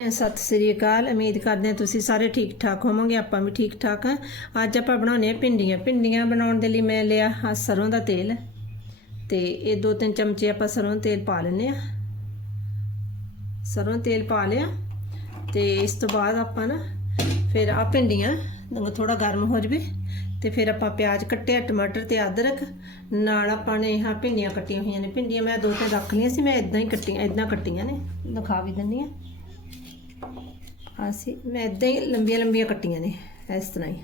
ਸਤਿ ਸ੍ਰੀ ਅਕਾਲ। ਉਮੀਦ ਕਰਦੇ ਹਾਂ ਤੁਸੀਂ ਸਾਰੇ ਠੀਕ ਠਾਕ ਹੋਵੋਗੇ, ਆਪਾਂ ਵੀ ਠੀਕ ਠਾਕ ਹਾਂ। ਅੱਜ ਆਪਾਂ ਬਣਾਉਣੇ ਆ ਭਿੰਡੀਆਂ। ਭਿੰਡੀਆਂ ਬਣਾਉਣ ਦੇ ਲਈ ਮੈਂ ਲਿਆ ਆ ਸਰੋਂ ਦਾ ਤੇਲ ਤੇ ਇਹ ਦੋ ਤਿੰਨ ਚਮਚੇ ਆਪਾਂ ਸਰੋਂ ਦਾ ਤੇਲ ਪਾ ਲੈਨੇ ਆ ਸਰੋਂ ਦਾ ਤੇਲ ਪਾ ਲਿਆ ਤੇ ਇਸ ਤੋਂ ਬਾਅਦ ਆਪਾਂ ਨਾ ਫਿਰ ਆ ਭਿੰਡੀਆਂ ਥੋੜਾ ਗਰਮ ਹੋ ਜਵੇ ਤੇ ਫਿਰ ਆਪਾਂ ਪਿਆਜ਼ ਕੱਟਿਆ ਟਮਾਟਰ ਤੇ ਅਦਰਕ ਨਾਲ ਆਪਾਂ ਨੇ ਆਹ ਭਿੰਡੀਆਂ ਕੱਟੀਆਂ ਹੋਈਆਂ ਨੇ। ਭਿੰਡੀਆਂ ਮੈਂ ਦੋ ਤਿੰਨ ਰੱਖ ਲਈਆਂ ਸੀ, ਮੈਂ ਇਦਾਂ ਹੀ ਕੱਟੀਆਂ ਇਦਾਂ ਕੱਟੀਆਂ ਨੇ। ਦਿਖਾ ਵੀ ਦਿੰਦੀ ਆ ਅਸੀਂ ਮੈਂ ਇਦਾਂ ਹੀ ਲੰਬੀਆਂ ਲੰਬੀਆਂ ਕੱਟੀਆਂ ਨੇ, ਇਸ ਤਰ੍ਹਾਂ ਹੀ।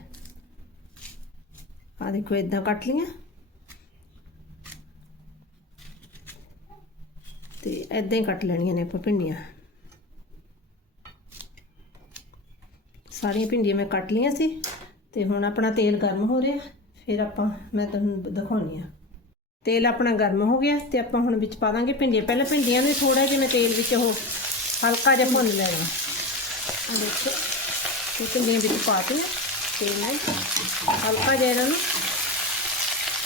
ਆ ਦੇਖੋ ਇਦਾਂ ਕੱਟ ਲੀਆਂ ਤੇ ਇਦਾਂ ਹੀ ਕੱਟ ਲੈਣੀਆਂ ਨੇ ਆਪਾਂ ਭਿੰਡੀਆਂ। ਸਾਰੀਆਂ ਭਿੰਡੀਆਂ ਮੈਂ ਕੱਟ ਲੀਆਂ ਸੀ, ਤੇ ਹੁਣ ਆਪਣਾ ਤੇਲ ਗਰਮ ਹੋ ਰਿਹਾ, ਫਿਰ ਆਪਾਂ, ਮੈਂ ਤੁਹਾਨੂੰ ਦਿਖਾਉਣੀ ਆ। ਤੇਲ ਆਪਣਾ ਗਰਮ ਹੋ ਗਿਆ, ਤੇ ਆਪਾਂ ਹੁਣ ਵਿੱਚ ਪਾ ਦਾਂਗੇ ਭਿੰਡੀਆਂ। ਪਹਿਲਾਂ ਭਿੰਡੀਆਂ ਨੂੰ ਥੋੜਾ ਜਿਹਾ ਮੈਂ ਤੇਲ ਵਿੱਚ ਉਹ ਹਲਕਾ ਜਿਹਾ ਭੁੰਨ ਲੈਣਾ। ਆ ਦੇਖੋ ਇਹ ਭਿੰਡੀਆਂ ਵਿੱਚ ਪਾ ਕੇ ਤੇ ਨਾਲ ਹਲਕਾ ਜਿਹਾ ਇਹਨਾਂ ਨੂੰ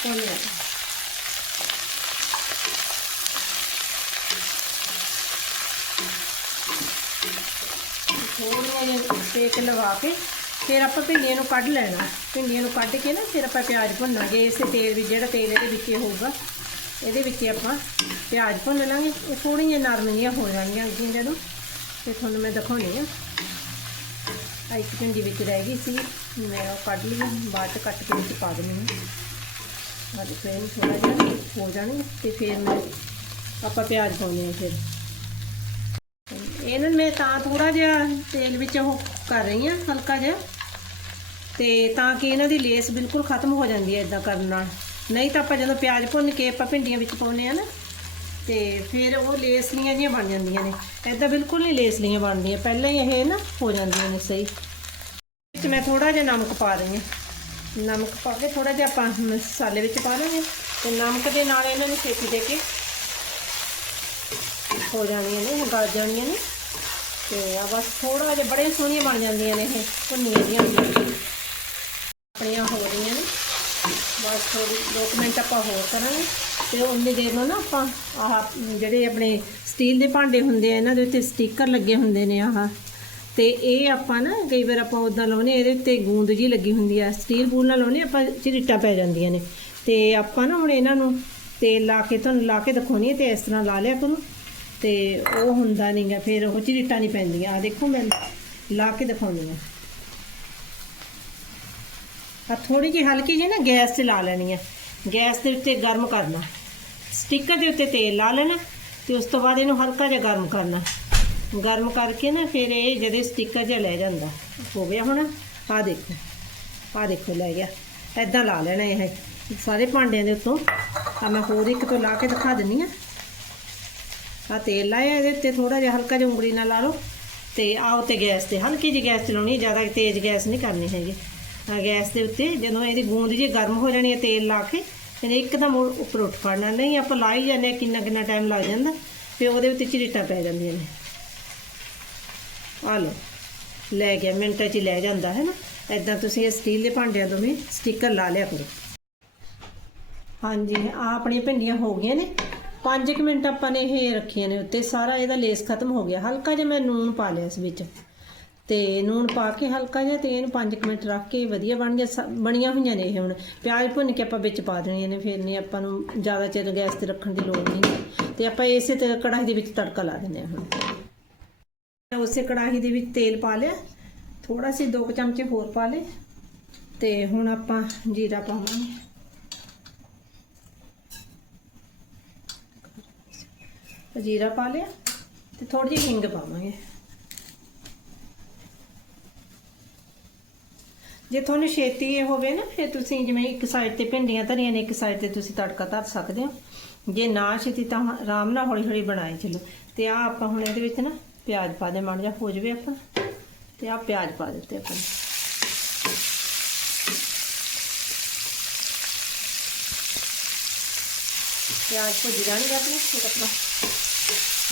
ਭੁੰਨ ਲੈਣਾ ਥੋੜਾ ਜਿਹਾ ਸੇਕ ਲਗਾ ਕੇ ਫਿਰ ਆਪਾਂ ਭਿੰਡੀਆਂ ਨੂੰ ਕੱਢ ਲੈਣਾ ਭਿੰਡੀਆਂ ਨੂੰ ਕੱਢ ਕੇ ਨਾ ਫਿਰ ਆਪਾਂ ਪਿਆਜ਼ ਭੁੰਨਾਂਗੇ ਇਸੇ ਤੇਲ ਵਿੱਚ ਜਿਹੜਾ ਤੇਲ ਇਹਦੇ ਵਿੱਚ ਹੀ ਹੋਊਗਾ ਇਹਦੇ ਵਿੱਚ ਹੀ ਆਪਾਂ ਪਿਆਜ਼ ਭੁੰਨ ਲਾਂਗੇ ਇਹ ਥੋੜੀਆਂ ਨਰਮ ਜਿਹੀਆਂ ਹੋ ਜਾਣਗੀਆਂ ਅੱਗੇ ਜਦੋਂ ਤੇ ਤੁਹਾਨੂੰ ਮੈਂ ਦਿਖਾਉਣੀ ਆ ਆ ਇੱਕ ਭਿੰਡੀ ਵਿੱਚ ਰਹਿ ਗਈ ਸੀ। ਮੈਂ ਉਹ ਕੱਢ ਲਈ, ਬਾਅਦ ਚ ਕੱਟ ਕੇ ਵਿੱਚ ਪਾ ਦੇਣੀ ਆ ਅੱਜ ਫਿਰ ਇਹਨੂੰ ਥੋੜਾ ਜਿਹਾ ਹੋ ਜਾਣੀ ਤੇ ਫਿਰ ਮੈਂ ਆਪਾਂ ਪਿਆਜ਼ ਪਾਉਂਦੇ ਆ ਫਿਰ। ਇਹਨਾਂ ਨੂੰ ਮੈਂ ਤਾਂ ਥੋੜਾ ਜਿਹਾ ਤੇਲ ਵਿੱਚ ਉਹ ਕਰ ਰਹੀ ਹਾਂ, ਹਲਕਾ ਜਿਹਾ। ਤੇ ਤਾਂ ਕਿ ਇਹਨਾਂ ਦੀ ਲੇਸ ਬਿਲਕੁਲ ਖਤਮ ਹੋ ਜਾਂਦੀ ਹੈ ਇਦਾਂ ਕਰਨ ਨਾਲ। ਨਹੀਂ ਤਾਂ ਆਪਾਂ ਜਦੋਂ ਪਿਆਜ਼ ਭੁੰਨ ਕੇ ਆਪਾਂ ਭਿੰਡੀਆਂ ਵਿੱਚ ਪਾਉਨੇ ਆ ਨਾ, ਤੇ ਫਿਰ ਉਹ ਲੇਸਲੀਆਂ ਜੀਆਂ ਬਣ ਜਾਂਦੀਆਂ ਨੇ। ਇਦਾਂ ਬਿਲਕੁਲ ਨਹੀਂ ਲੇਸ ਲੇਸਲੀਆਂ ਬਣਦੀਆਂ, ਪਹਿਲਾਂ ਹੀ ਇਹ ਨਾ ਹੋ ਜਾਂਦੀਆਂ ਨੇ ਸਹੀ। ਵਿੱਚ ਮੈਂ ਥੋੜਾ ਜਿਹਾ ਨਮਕ ਪਾ ਰਹੀ ਹਾਂ। ਨਮਕ ਪਾ ਕੇ ਥੋੜਾ ਜਿਹਾ ਆਪਾਂ ਮਸਾਲੇ ਵਿੱਚ ਪਾ ਲਾਂਗੇ। ਤੇ ਨਮਕ ਦੇ ਨਾਲ ਇਹਨਾਂ ਨੂੰ ਛੇਤੀ ਦੇ ਕੇ ਹੋ ਜਾਣੀਆਂ ਨੇ ਗਲ ਜਾਣੀਆਂ ਨੇ। ਤੇ ਆ ਬਸ ਥੋੜਾ ਜਿਹਾ ਬੜੇ ਸੋਹਣੀਆਂ ਬਣ ਜਾਂਦੀਆਂ ਨੇ ਇਹ ਭੁੰਨੀਆਂ ਜੀਆਂ ਆਪਣੀਆਂ ਹੋ ਰਹੀਆਂ ਨੇ। ਬਸ ਥੋੜੀ ਦੋ ਕੁ ਮਿੰਟ ਆਪਾਂ ਹੋਰ ਕਰਾਂਗੇ। ਤੇ ਉਹਨੇ ਦੇਰ ਨੂੰ ਨਾ ਆਪਾਂ ਆਹ ਜਿਹੜੇ ਆਪਣੇ ਸਟੀਲ ਦੇ ਭਾਂਡੇ ਹੁੰਦੇ ਆ, ਇਹਨਾਂ ਦੇ ਉੱਤੇ ਸਟicker ਲੱਗੇ ਹੁੰਦੇ ਨੇ ਆਹ। ਤੇ ਇਹ ਆਪਾਂ ਨਾ ਕਈ ਵਾਰ ਆਪਾਂ ਉਦਾਂ ਲਾਉਨੇ ਇਹਦੇ ਉੱਤੇ ਗੂੰਦ ਜੀ ਲੱਗੀ ਹੁੰਦੀ ਆ ਸਟੀਲ ਬੂਲ ਨਾਲ ਲਾਉਨੇ ਆਪਾਂ ਝਰੀਟਾਂ ਪੈ ਜਾਂਦੀਆਂ ਨੇ। ਤੇ ਆਪਾਂ ਨਾ ਹੁਣ ਇਹਨਾਂ ਨੂੰ ਤੇਲ ਲਾ ਕੇ, ਤੁਹਾਨੂੰ ਲਾ ਕੇ ਦਿਖਾਉਣੀ ਹੈ ਤੇ ਇਸ ਤਰ੍ਹਾਂ ਲਾ ਲਿਆ ਕਰੋ। ਤੇ ਉਹ ਹੁੰਦਾ ਨਹੀਂਗਾ ਫਿਰ ਉਹ ਝਰੀਟਾਂ ਨਹੀਂ ਪੈਂਦੀਆਂ। ਆ ਦੇਖੋ ਮੈਂ ਲਾ ਕੇ ਦਿਖਾਉਣੀ ਆ। ਆ ਥੋੜੀ ਜਿਹੀ ਹਲਕੀ ਜਿਹੀ ਨਾ ਗੈਸ ਤੇ ਲਾ ਲੈਣੀ ਆ। ਗੈਸ ਦੇ ਉੱਤੇ ਗਰਮ ਕਰਨਾ। ਸਟicker ਦੇ ਉੱਤੇ ਤੇਲ ਲਾ ਲੈਣਾ ਤੇ ਉਸ ਤੋਂ ਬਾਅਦ ਇਹਨੂੰ ਹਲਕਾ ਜਿਹਾ ਗਰਮ ਕਰਨਾ। ਗਰਮ ਕਰਕੇ ਨਾ ਫਿਰ ਇਹ ਜਦੇ ਸਟicker ਜਿਹਾ ਲੈ ਜਾਂਦਾ। ਹੋ ਗਿਆ ਹੁਣ? ਆ ਦੇਖੋ। ਆ ਦੇਖੋ ਲੈ ਗਿਆ। ਐਦਾਂ ਲਾ ਲੈਣਾ ਇਹ। ਸਾਰੇ ਭਾਂਡਿਆਂ ਦੇ ਉੱਤੋਂ। ਆ ਮੈਂ ਹੋਰ ਇੱਕ ਤੋਂ ਲਾ ਕੇ ਦਿਖਾ ਦਿੰਨੀ ਆ। ਆ ਤੇਲ ਲਾਇਆ ਇਹਦੇ ਉੱਤੇ ਥੋੜਾ ਜਿਹਾ ਹਲਕਾ ਜਿਹਾ ਉਂਗਲੀ ਨਾਲ ਲਾ ਲਓ। ਤੇ ਆਓ ਉੱਤੇ ਗੈਸ ਤੇ ਹਲਕੀ ਜਿਹੀ ਗੈਸ ਚਲਾਉਣੀ ਹੈ ਜ਼ਿਆਦਾ ਤੇਜ਼ ਗੈਸ ਨਹੀਂ ਕਰਨੀ ਹੈਗੀ। ਆ ਗੈਸ ਦੇ ਉੱਤੇ ਜਦੋਂ ਇਹਦੀ ਗੂੰਦ ਜੀ ਗਰਮ ਹੋ ਜਾਣੀ ਹੈ ਤੇਲ ਲਾ ਕੇ ਫਿਰ ਇੱਕਦਮ ਉਹ ਉੱਪਰ ਉੱਠ ਪੜਨਾ। ਨਹੀਂ ਆਪਾਂ ਲਾਈ ਜਾਂਦੇ ਹਾਂ, ਕਿੰਨਾ ਕਿੰਨਾ ਟਾਈਮ ਲੱਗ ਜਾਂਦਾ। ਫਿਰ ਉਹਦੇ ਉੱਤੇ ਝਰੀਟਾਂ ਪੈ ਜਾਂਦੀਆਂ ਨੇ। ਆ ਲਓ। ਲੈ ਗਿਆ, ਮਿੰਟਾਂ 'ਚ ਲੈ ਜਾਂਦਾ, ਹੈ ਨਾ? ਐਦਾਂ ਤੁਸੀਂ ਇਹ ਸਟੀਲ ਦੇ ਭਾਂਡਿਆਂ ਤੋਂ ਵੀ ਸਟicker ਲਾ ਲਿਆ ਕਰੋ। ਹਾਂਜੀ ਆ ਆਪਣੀਆਂ ਭਿੰਡੀਆਂ ਹੋ ਗਈਆਂ ਨੇ। 5 ਮਿੰਟ ਆਪਾਂ ਨੇ ਇਹ ਰੱਖੀਆਂ ਨੇ ਉੱਤੇ। ਸਾਰਾ ਇਹਦਾ ਲੇਸ ਖਤਮ ਹੋ ਗਿਆ। ਹਲਕਾ ਜਿਹਾ ਮੈਂ ਨੂਨ ਪਾ ਲਿਆ ਇਸ ਵਿੱਚ। ਤੇ ਨੂਨ ਪਾ ਕੇ ਹਲਕਾ ਜਿਹਾ ਤੇ ਇਹਨੂੰ 5 ਮਿੰਟ ਰੱਖ ਕੇ ਵਧੀਆ ਬਣ ਜਾ ਬਣੀਆਂ ਹੋਈਆਂ ਨੇ ਇਹ ਹੁਣ। ਪਿਆਜ਼ ਭੁੰਨ ਕੇ ਆਪਾਂ ਵਿੱਚ ਪਾ ਦੇਣੀਆਂ ਨੇ ਫਿਰ, ਨਹੀਂ ਆਪਾਂ ਨੂੰ ਜ਼ਿਆਦਾ ਚਿਰ ਗੈਸ ਤੇ ਰੱਖਣ ਦੀ ਲੋੜ ਨਹੀਂ। ਤੇ ਆਪਾਂ ਇਸੇ ਤਰ੍ਹਾਂ ਕੜਾਹੀ ਦੇ ਵਿੱਚ ਤੜਕਾ ਲਾ ਦਿੰਦੇ ਹਾਂ ਹੁਣ। ਉਸੇ ਕੜਾਹੀ ਦੇ ਵਿੱਚ ਤੇਲ ਪਾ ਲਿਆ। ਥੋੜਾ ਸੀ 2 ਚਮਚੇ ਹੋਰ ਪਾ ਲਏ ਤੇ ਹੁਣ ਆਪਾਂ ਜੀਰਾ ਪਾਵਾਂਗੇ। ਜੀਰਾ ਪਾ ਲਿਆ ਤੇ ਥੋੜੀ ਜਿਹੀ ਹਿੰਗ ਪਾਵਾਂਗੇ। ਜੇ ਤੁਹਾਨੂੰ ਛੇਤੀ ਇਹ ਹੋਵੇ ਨਾ, ਫਿਰ ਤੁਸੀਂ ਜਿਵੇਂ ਇੱਕ ਸਾਈਡ ਤੇ ਭਿੰਡੀਆਂ ਧਰੀਆਂ ਨੇ, ਇੱਕ ਸਾਈਡ ਤੇ ਤੁਸੀਂ ਤੜਕਾ ਧਰ ਸਕਦੇ ਹੋ। ਜੇ ਨਾ ਛੇਤੀ ਤਾਂ ਆਰਾਮ ਨਾਲ ਹੌਲੀ ਹੌਲੀ ਬਣਾਏ ਚਲੋ। ਤੇ ਆ ਆਪਾਂ ਹੁਣ ਇਹਦੇ ਵਿੱਚ ਨਾ ਪਿਆਜ਼ ਪਾ ਦੇ, ਮਾੜਾ ਜਿਹਾ ਹੋ ਜਵੇ ਆਪਾਂ। ਤੇ ਆ ਪਿਆਜ਼ ਪਾ ਦਿੱਤੇ ਆਪਾਂ ਨੇ। ਪਿਆਜ਼ ਭੁੱਜ ਜਾਣਗੇ ਆਪਣੇ, ਫਿਰ ਆਪਣਾ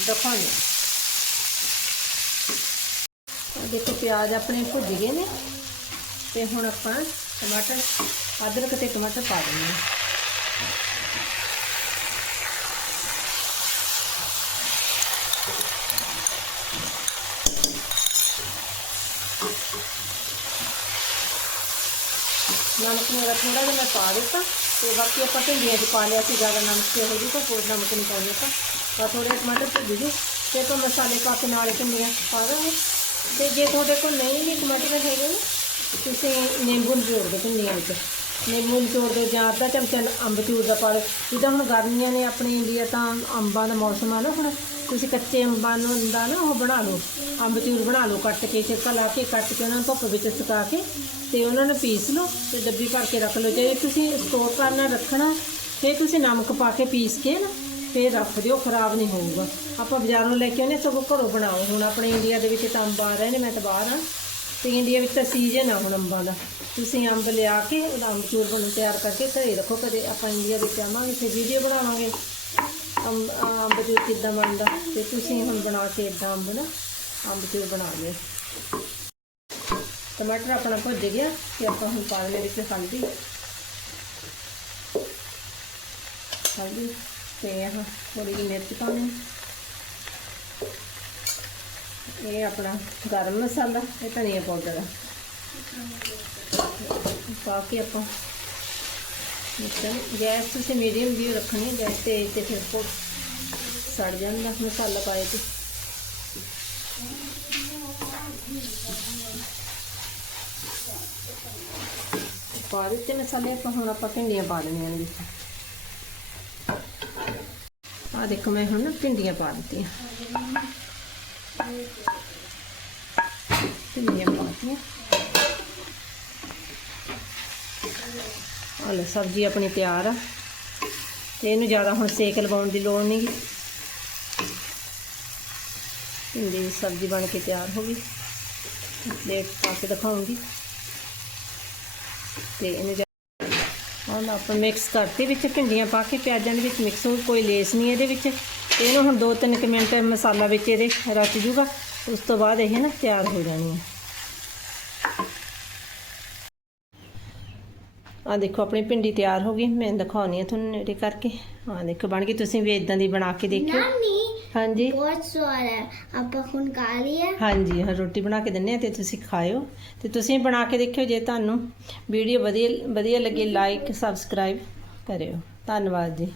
ਦਿਖਾਉਂਦੇ ਹਾਂ ਦੇਖੋ, ਪਿਆਜ਼ ਆਪਣੇ ਭੁੱਜ ਗਏ ਨੇ। ਤੇ ਹੁਣ ਆਪਾਂ ਟਮਾਟਰ, ਅਦਰਕ ਤੇ ਟਮਾਟਰ ਪਾ ਦਿੰਦੇ ਹਾਂ। ਨਮਕ ਮੇਰਾ ਥੋੜਾ ਜਿਹਾ ਮੈਂ ਪਾ ਦਿੱਤਾ ਤੇ ਬਾਕੀ ਆਪਾਂ ਭਿੰਡੀਆਂ 'ਚ ਪਾ ਲਿਆ ਸੀ, ਜ਼ਿਆਦਾ ਨਮਕ ਤੇ ਹੋ ਜੂ ਤਾਂ ਹੋਰ ਨਮਕ ਨਹੀਂ ਪਾਉਂਦੇ ਆਪਾਂ। ਤਾਂ ਥੋੜੇ ਟਮਾਟਰ ਭੁੱਜ ਜੂ ਤੇ ਆਪਾਂ ਮਸਾਲੇ ਪਾ ਕੇ ਨਾਲੇ ਭਿੰਡੀਆਂ ਪਾ ਦਾਂਗੇ ਤੇ ਜੇ ਤੁਹਾਡੇ ਕੋਲ ਨਹੀਂ ਵੀ ਟਮਾਟਰ ਹੈਗੇ ਤੁਸੀਂ ਨਿੰਬੂ ਨਿਚੋੜ ਦਿਓ ਭਿੰਡੀਆਂ ਵਿੱਚ। ਨਿੰਬੂ ਨਿਚੋੜ ਦਿਓ ਜਾਂ ਅੱਧਾ ਚਮਚਾ ਅੰਬ ਚੂਰ ਦਾ ਪਾ ਲਓ। ਜਿੱਦਾਂ ਹੁਣ ਗਰਮੀਆਂ ਨੇ ਆਪਣੇ ਇੰਡੀਆ ਤਾਂ ਅੰਬਾਂ ਦਾ ਮੌਸਮ ਆ ਨਾ ਹੁਣ, ਤੁਸੀਂ ਕੱਚੇ ਅੰਬਾਂ ਨੂੰ ਦਾ ਨਾ ਉਹ ਬਣਾ ਲਓ। ਅੰਬ ਚੂਰ ਬਣਾ ਲਓ, ਕੱਟ ਕੇ ਛਿਲਕਾ ਲਾ ਕੇ, ਕੱਟ ਕੇ ਉਹਨਾਂ ਨੂੰ ਧੁੱਪ ਵਿੱਚ ਸੁਕਾ ਕੇ ਤੇ ਉਹਨਾਂ ਨੂੰ ਪੀਸ ਲਓ ਤੇ ਡੱਬੀ ਭਰ ਕੇ ਰੱਖ ਲਓ। ਜੇ ਤੁਸੀਂ ਸਟੋਰ ਕਰਨਾ ਰੱਖਣਾ ਫਿਰ ਤੁਸੀਂ ਨਮਕ ਪਾ ਕੇ ਪੀਸ ਕੇ ਨਾ, ਫੇਰ ਰੱਖ ਦਿਓ, ਖਰਾਬ ਨਹੀਂ ਹੋਊਗਾ। ਆਪਾਂ ਬਾਜ਼ਾਰੋਂ ਲੈ ਕੇ ਆਉਂਦੇ ਸਗੋਂ ਘਰੋਂ ਬਣਾਓ। ਹੁਣ ਆਪਣੇ ਇੰਡੀਆ ਦੇ ਵਿੱਚ ਤਾਂ ਅੰਬ ਆ ਰਹੇ ਨੇ, ਮੈਂ ਤਾਂ ਬਾਹਰ ਆ ਤੇ ਇੰਡੀਆ ਵਿੱਚ ਤਾਂ ਸੀਜ਼ਨ ਆ ਹੁਣ ਅੰਬਾਂ ਦਾ। ਤੁਸੀਂ ਅੰਬ ਲਿਆ ਕੇ ਉਹਦਾ ਅੰਬ ਬਣੂ ਤਿਆਰ ਕਰਕੇ ਘਰੇ ਰੱਖੋ, ਕਦੇ ਆਪਾਂ ਇੰਡੀਆ ਵਿੱਚ ਆਵਾਂਗੇ, ਫਿਰ ਵੀਡੀਓ ਬਣਾਵਾਂਗੇ। ਅੰਬ ਅੰਬ ਚੂਰ ਕਿੱਦਾਂ ਬਣਦਾ, ਤੇ ਤੁਸੀਂ ਹੁਣ ਬਣਾ ਕੇ ਇਦਾਂ ਅੰਬ ਨਾ ਅੰਬ ਚੂਰ ਬਣਾ ਲਿਓ। ਟਮਾਟਰ ਆਪਣਾ ਭੁੱਜ ਗਿਆ ਤੇ ਆਪਾਂ ਹੁਣ ਪਾ ਲੈਣੇ ਵਿੱਚ ਹਲਦੀ। ਹਲਦੀ ਤੇ ਆਹ ਥੋੜੀ ਜਿਹੀ ਮਿਰਚ ਪਾਉਣੀ। ਇਹ ਆਪਣਾ ਗਰਮ ਮਸਾਲਾ, ਇਹ ਧਨੀਆ ਪਾਊਡਰ ਆ। ਪਾ ਕੇ ਆਪਾਂ ਮਿਕਸ ਗੈਸ ਤੁਸੀਂ ਮੀਡੀਅਮ ਵੀ ਰੱਖਣੀ ਹੈ ਗੈਸ ਤੇਜ਼ ਤੇ ਫਿਰ ਉਹ ਸੜ ਜਾਂਦਾ ਮਸਾਲਾ ਪਾਏ ਤੇ। ਪਾ ਦਿੱਤੇ ਮਸਾਲੇ, ਆਪਾਂ ਹੁਣ ਆਪਾਂ ਭਿੰਡੀਆਂ ਪਾ ਦੇਣੀਆਂ ਨੇ ਵਿੱਚ। ਆ ਦੇਖੋ, ਮੈਂ ਹੁਣ ਨਾ ਭਿੰਡੀਆਂ ਪਾ ਦਿੱਤੀਆਂ। ਭਿੰਡੀਆਂ ਪਾ ਆ ਲੈ, ਸਬਜ਼ੀ ਆਪਣੀ ਤਿਆਰ ਆ। ਤੇ ਇਹਨੂੰ ਜ਼ਿਆਦਾ ਹੁਣ ਸੇਕ ਲਵਾਉਣ ਦੀ ਲੋੜ ਨਹੀਂ ਭਿੰਡੀ ਦੀ ਸਬਜ਼ੀ ਬਣ ਕੇ ਤਿਆਰ ਹੋ ਗਈ। ਪਲੇਟ ਪਾ ਕੇ ਦਿਖਾਉਂਗੀ। ਤੇ ਇਹਨੂੰ ਹੁਣ ਆਪਾਂ ਮਿਕਸ ਕਰਤੀ ਵਿੱਚ, ਭਿੰਡੀਆਂ ਪਾ ਕੇ, ਪਿਆਜ਼ਾਂ ਦੇ ਵਿੱਚ ਮਿਕਸ ਹੋ ਕੋਈ ਲੇਸ ਨਹੀਂ ਇਹਦੇ ਵਿੱਚ। ਤੇ ਇਹਨੂੰ ਹੁਣ 2-3 ਕੁ ਮਿੰਟ ਮਸਾਲਾ ਵਿੱਚ ਇਹਦੇ ਰਚ ਜੂਗਾ ਉਸ ਤੋਂ ਬਾਅਦ ਇਹ ਨਾ ਤਿਆਰ ਹੋ ਜਾਣੀ ਹੈ ਆ ਦੇਖੋ ਆਪਣੀ ਭਿੰਡੀ ਤਿਆਰ ਹੋ ਗਈ। ਮੈਂ ਦਿਖਾਉਣੀ ਆ ਤੁਹਾਨੂੰ ਨੇੜੇ ਕਰਕੇ। ਆ ਦੇਖੋ ਬਣ ਗਈ। ਤੁਸੀਂ ਵੀ ਇਦਾਂ ਦੀ ਬਣਾ ਕੇ ਦੇਖਿਓ। ਹਾਂਜੀ। ਬਹੁਤ ਸਵਾਦ ਹੈ। ਆਪਾਂ ਹੁਣ ਖਾ ਲਿਆ ਹਾਂਜੀ ਹਾਂ ਰੋਟੀ ਬਣਾ ਕੇ ਦਿੰਨੇ ਆ ਤੇ ਤੁਸੀਂ ਖਾਇਓ। ਤੇ ਤੁਸੀਂ ਬਣਾ ਕੇ ਦੇਖਿਓ ਜੇ ਤੁਹਾਨੂੰ ਵੀਡੀਓ ਵਧੀਆ ਵਧੀਆ ਲੱਗੇ ਲਾਈਕ ਸਬਸਕ੍ਰਾਈਬ ਕਰਿਓ। ਧੰਨਵਾਦ ਜੀ।